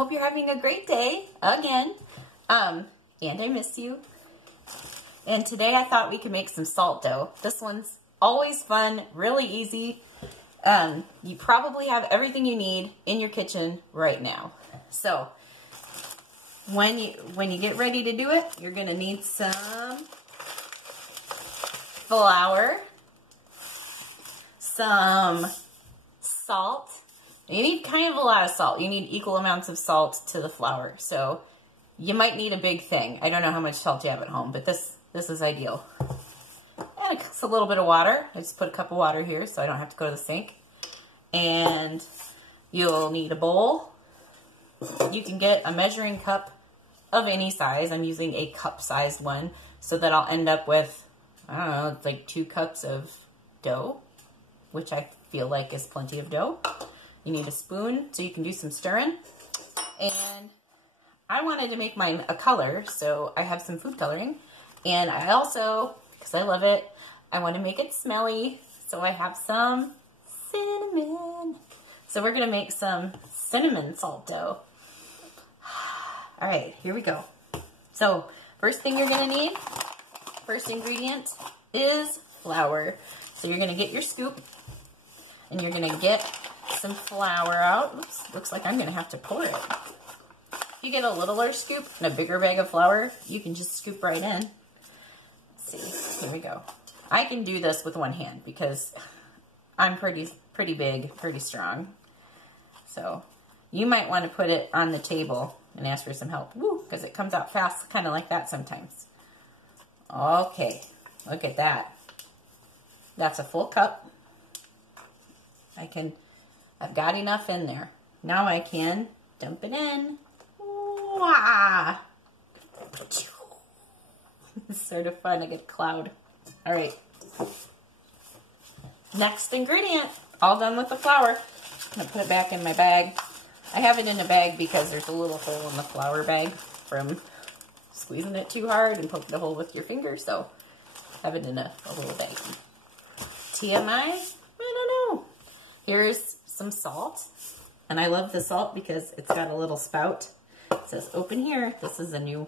hope you're having a great day again. And I miss you. And today I thought we could make some salt dough. This one's always fun, really easy. You probably have everything you need in your kitchen right now. So when you get ready to do it, you're gonna need some flour, some salt. You need kind of a lot of salt. You need equal amounts of salt to the flour. So you might need a big thing. I don't know how much salt you have at home, but this is ideal. And a little bit of water. I just put a cup of water here so I don't have to go to the sink. And you'll need a bowl. You can get a measuring cup of any size. I'm using a cup-sized one so that I'll end up with, I don't know, it's like 2 cups of dough, which I feel like is plenty of dough. You need a spoon so you can do some stirring. And I wanted to make mine a color, so I have some food coloring. And I also, because I love it, I want to make it smelly, so I have some cinnamon. So we're going to make some cinnamon salt dough. All right, here we go. So first thing you're going to need, first ingredient is flour. So you're going to get your scoop and you're going to get some flour out. Oops, looks like I'm going to have to pour it. If you get a littler scoop and a bigger bag of flour, you can just scoop right in. Let's see, here we go. I can do this with one hand because I'm pretty big, pretty strong. So you might want to put it on the table and ask for some help. Woo, because it comes out fast, kind of like that sometimes. Okay, look at that. That's a full cup. I've got enough in there. Now I can dump it in. Wah! It's sort of fun. I get a cloud. All right. Next ingredient. All done with the flour. I'm going to put it back in my bag. I have it in a bag because there's a little hole in the flour bag from squeezing it too hard and poking the hole with your finger. So have it in a little bag. TMI? I don't know. Here's some salt. And I love the salt because it's got a little spout. It says open here. This is a new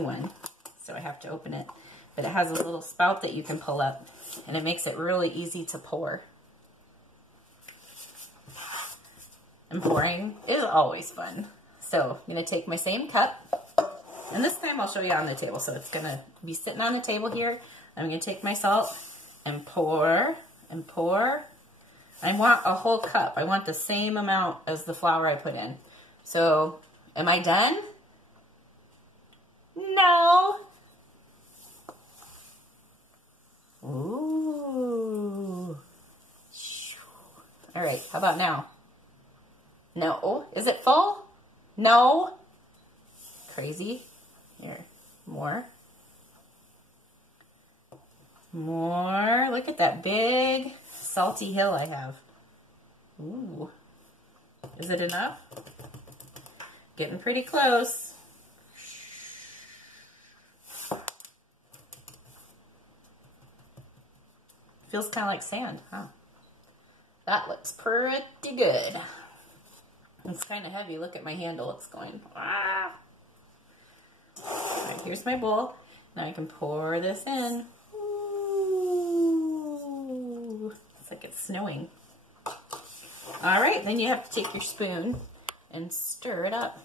one. So I have to open it. But it has a little spout that you can pull up. And it makes it really easy to pour. And pouring is always fun. So I'm going to take my same cup. And this time I'll show you on the table. So it's going to be sitting on the table here. I'm going to take my salt and pour and pour. I want a whole cup. I want the same amount as the flour I put in. So, am I done? No. Ooh. All right, how about now? No. Is it full? No. Crazy. Here, more. More. Look at that big salty hill I have. Ooh. Is it enough? Getting pretty close. Feels kind of like sand, huh? That looks pretty good. It's kind of heavy. Look at my handle. It's going. Ah. All right, here's my bowl. Now I can pour this in. Ooh. It's like it's snowing. All right, then you have to take your spoon and stir it up.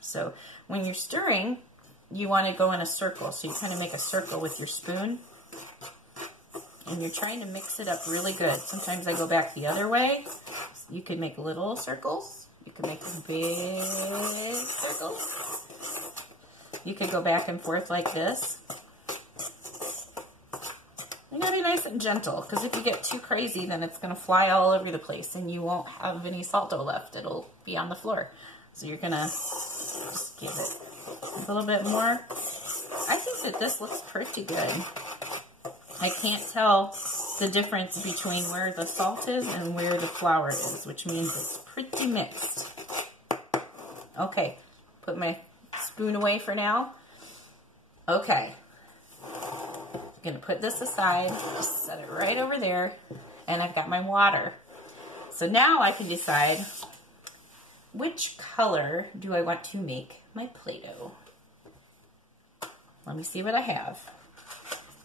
So when you're stirring, you want to go in a circle. So you kind of make a circle with your spoon. And you're trying to mix it up really good. Sometimes I go back the other way. You could make little circles. You could make big circles. You could go back and forth like this. You gotta be nice and gentle, because if you get too crazy, then it's gonna fly all over the place and you won't have any salt dough left. It'll be on the floor. So you're gonna just give it a little bit more. I think that this looks pretty good. I can't tell the difference between where the salt is and where the flour is, which means it's pretty mixed. Okay, put my spoon away for now. Okay. I'm going to put this aside, just set it right over there, and I've got my water. So now I can decide which color do I want to make my Play-Doh? Let me see what I have.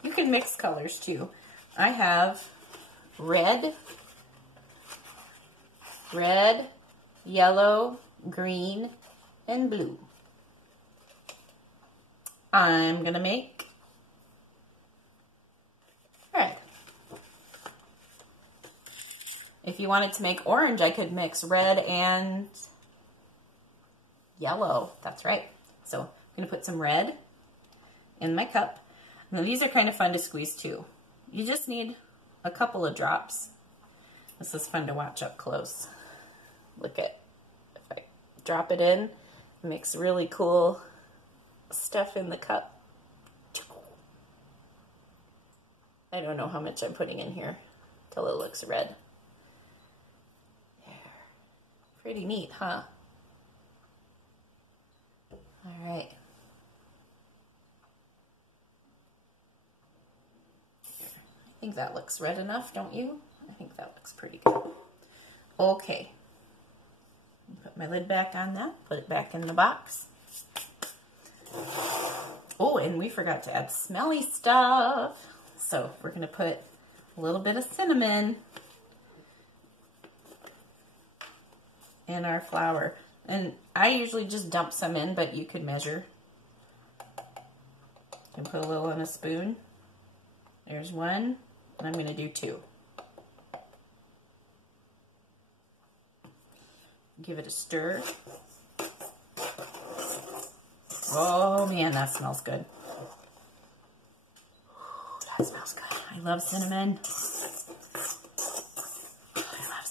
You can mix colors too. I have red, yellow, green, and blue. I'm gonna make red. If you wanted to make orange, I could mix red and yellow. That's right. So I'm gonna put some red in my cup. Now these are kind of fun to squeeze too. You just need a couple of drops. This is fun to watch up close. Look at, if I drop it in, it makes really cool stuff in the cup. I don't know how much I'm putting in here till it looks red. There. Pretty neat, huh? All right. I think that looks red enough, don't you? I think that looks pretty good. Okay. Put my lid back on that. Put it back in the box. Oh, and we forgot to add smelly stuff. So we're going to put a little bit of cinnamon in our flour. And I usually just dump some in, but you could measure. You can put a little in a spoon. There's one. And I'm going to do 2. Give it a stir. Oh man, that smells good. That smells good. I love cinnamon. I love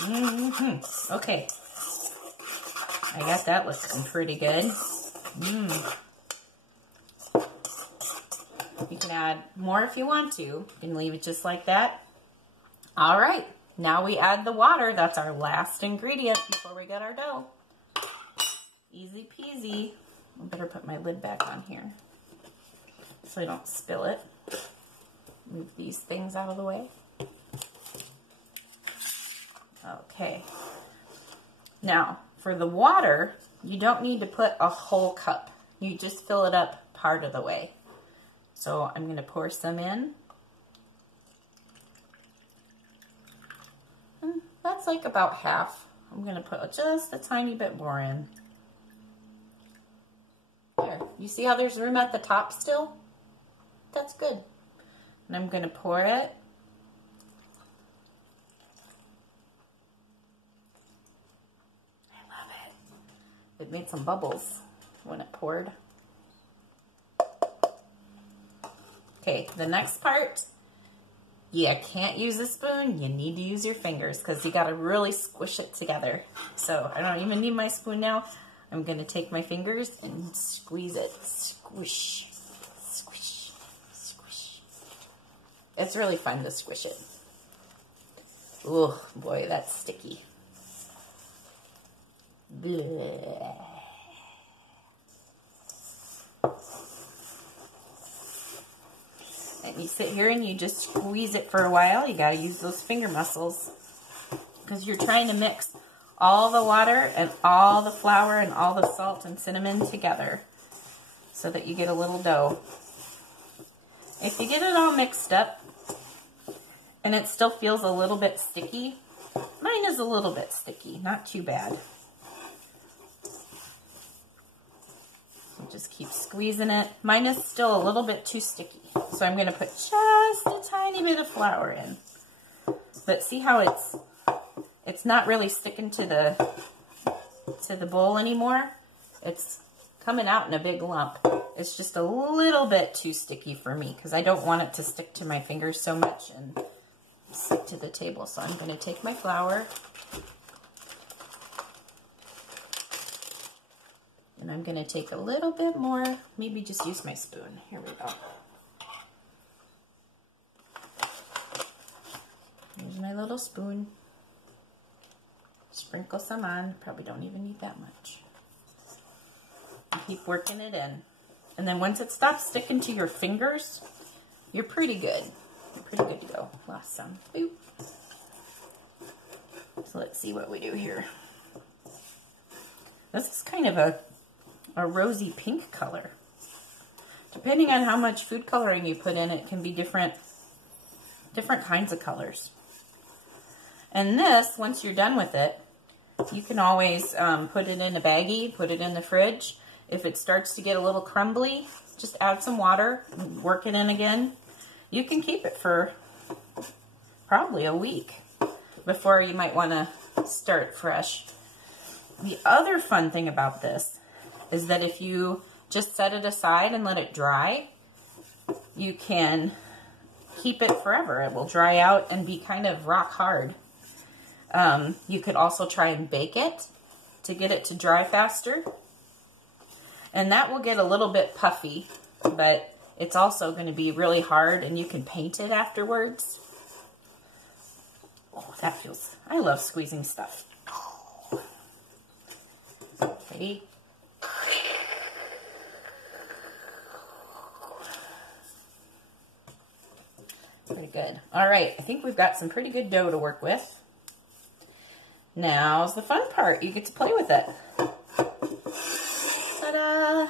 cinnamon. Okay. I got that looking pretty good. You can add more if you want to. You can leave it just like that. All right, now we add the water. That's our last ingredient before we get our dough. Easy peasy. I better put my lid back on here so I don't spill it. Move these things out of the way. Okay. Now, for the water, you don't need to put a whole cup. You just fill it up part of the way. So I'm going to pour some in. And that's like about half. I'm going to put just a tiny bit more in. There. You see how there's room at the top still? That's good. And I'm going to pour it. I love it. It made some bubbles when it poured. Okay, the next part, you can't use a spoon, you need to use your fingers because you got to really squish it together. So I don't even need my spoon now. I'm going to take my fingers and squeeze it. Squish, squish, squish. It's really fun to squish it. Oh boy, that's sticky. Blech. And you sit here and you just squeeze it for a while. You got to use those finger muscles because you're trying to mix all the water and all the flour and all the salt and cinnamon together so that you get a little dough. If you get it all mixed up and it still feels a little bit sticky, mine is a little bit sticky, not too bad. Just keep squeezing it. Mine is still a little bit too sticky. So I'm going to put just a tiny bit of flour in. But see how it's not really sticking to the bowl anymore? It's coming out in a big lump. It's just a little bit too sticky for me because I don't want it to stick to my fingers so much and stick to the table. So I'm going to take my flour and I'm going to take a little bit more, maybe just use my spoon. Here we go. Here's my little spoon. Sprinkle some on. Probably don't even need that much. And keep working it in. And then once it stops sticking to your fingers, you're pretty good. You're pretty good to go. Lost some. Boop. So So let's see what we do here. This is kind of a rosy pink color. Depending on how much food coloring you put in, it can be different kinds of colors. And this, once you're done with it, you can always put it in a baggie, put it in the fridge. If it starts to get a little crumbly, just add some water, work it in again. You can keep it for probably a week before you might want to start fresh. The other fun thing about this is that if you just set it aside and let it dry, you can keep it forever. It will dry out and be kind of rock hard. You could also try and bake it to get it to dry faster. And that will get a little bit puffy, but it's also going to be really hard, and you can paint it afterwards. Oh, that feels... I love squeezing stuff. Ready? Pretty good. All right, I think we've got some pretty good dough to work with. Now's the fun part. You get to play with it. Ta-da!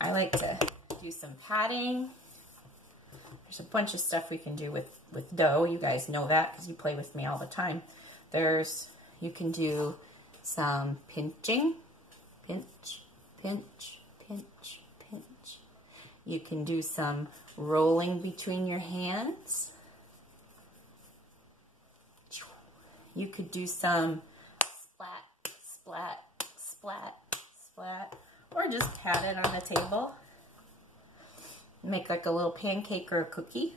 I like to do some padding. There's a bunch of stuff we can do with dough. You guys know that because you play with me all the time. You can do some pinching. Pinch, pinch, pinch, pinch. You can do some rolling between your hands. You could do some splat, splat, splat, splat, or just pat it on the table. Make like a little pancake or a cookie.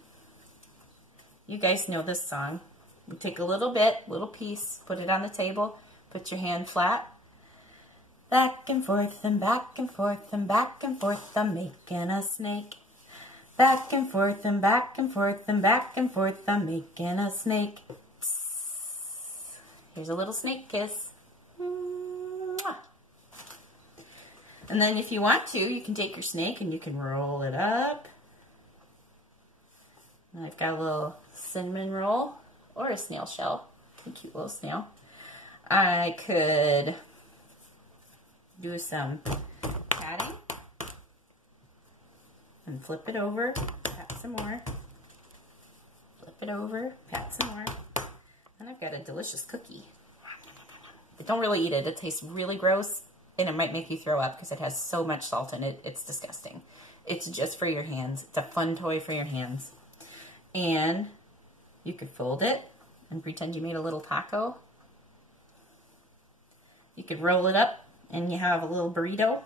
You guys know this song. You take a little bit, little piece, put it on the table, put your hand flat. Back and forth and back and forth and back and forth, I'm making a snake. Back and forth and back and forth and back and forth, I'm making a snake. Here's a little snake kiss. Mwah. And then if you want to, you can take your snake and you can roll it up. And I've got a little cinnamon roll or a snail shell. A cute little snail. I could do some patting and flip it over, pat some more, flip it over, pat some more. And I've got a delicious cookie. But don't really eat it. It tastes really gross, and it might make you throw up because it has so much salt in it. It's disgusting. It's just for your hands. It's a fun toy for your hands. And you could fold it and pretend you made a little taco. You could roll it up and you have a little burrito.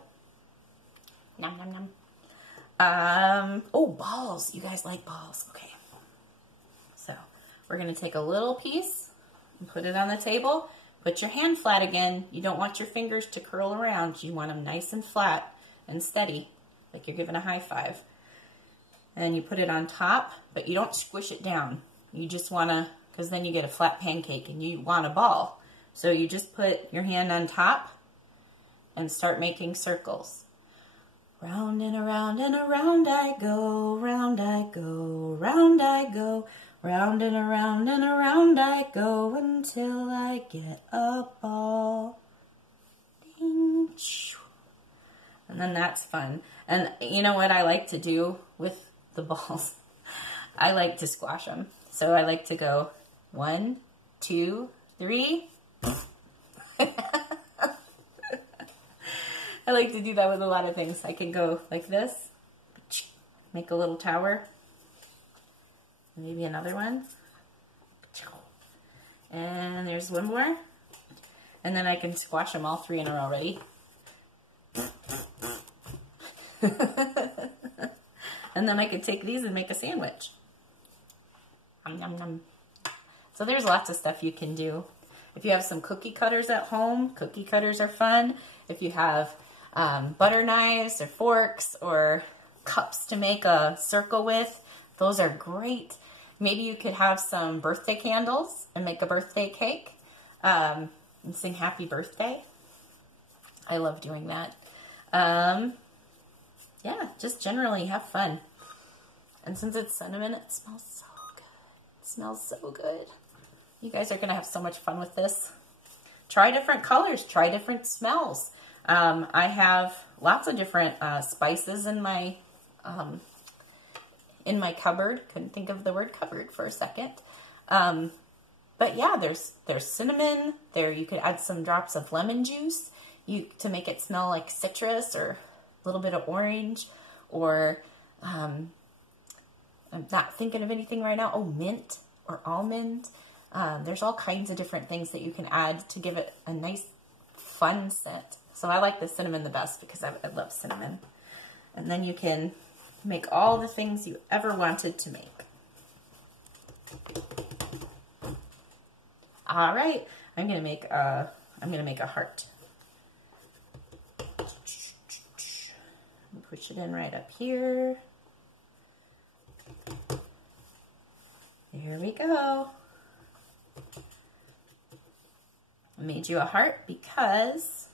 Nom, nom, nom. Oh, balls. You guys like balls. Okay. So we're going to take a little piece and put it on the table. Put your hand flat again. You don't want your fingers to curl around. You want them nice and flat and steady, like you're giving a high five. And you put it on top, but you don't squish it down. You just want to, because then you get a flat pancake and you want a ball. So you just put your hand on top and start making circles. Round and around I go, round I go, round I go. Round and around I go until I get a ball. Ding. And then that's fun. And you know what I like to do with the balls? I like to squash them. So I like to go 1, 2, 3. I like to do that with a lot of things. I can go like this, make a little tower. Maybe another one. And there's one more. And then I can squash them all 3 in a row. Ready? And then I could take these and make a sandwich. Nom, nom, nom. So there's lots of stuff you can do. If you have some cookie cutters at home, cookie cutters are fun. If you have butter knives or forks or cups to make a circle with, those are great. Maybe you could have some birthday candles and make a birthday cake and sing happy birthday. I love doing that. Yeah, just generally have fun. And since it's cinnamon, it smells so good. smells so good. You guys are going to have so much fun with this. Try different colors, try different smells. I have lots of different spices in my cupboard. Couldn't think of the word cupboard for a second. But yeah, there's cinnamon. There you could add some drops of lemon juice to make it smell like citrus or a little bit of orange. Or I'm not thinking of anything right now. Oh, mint or almond. There's all kinds of different things that you can add to give it a nice, fun scent. So I like the cinnamon the best because I love cinnamon. And then you can make all the things you ever wanted to make. All right, I'm gonna make a heart. Push it in right up here. There we go. I made you a heart because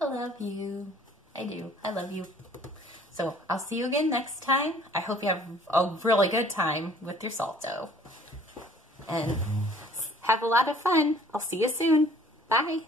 I love you. I do. I love you. So I'll see you again next time. I hope you have a really good time with your salt dough. And have a lot of fun. I'll see you soon. Bye.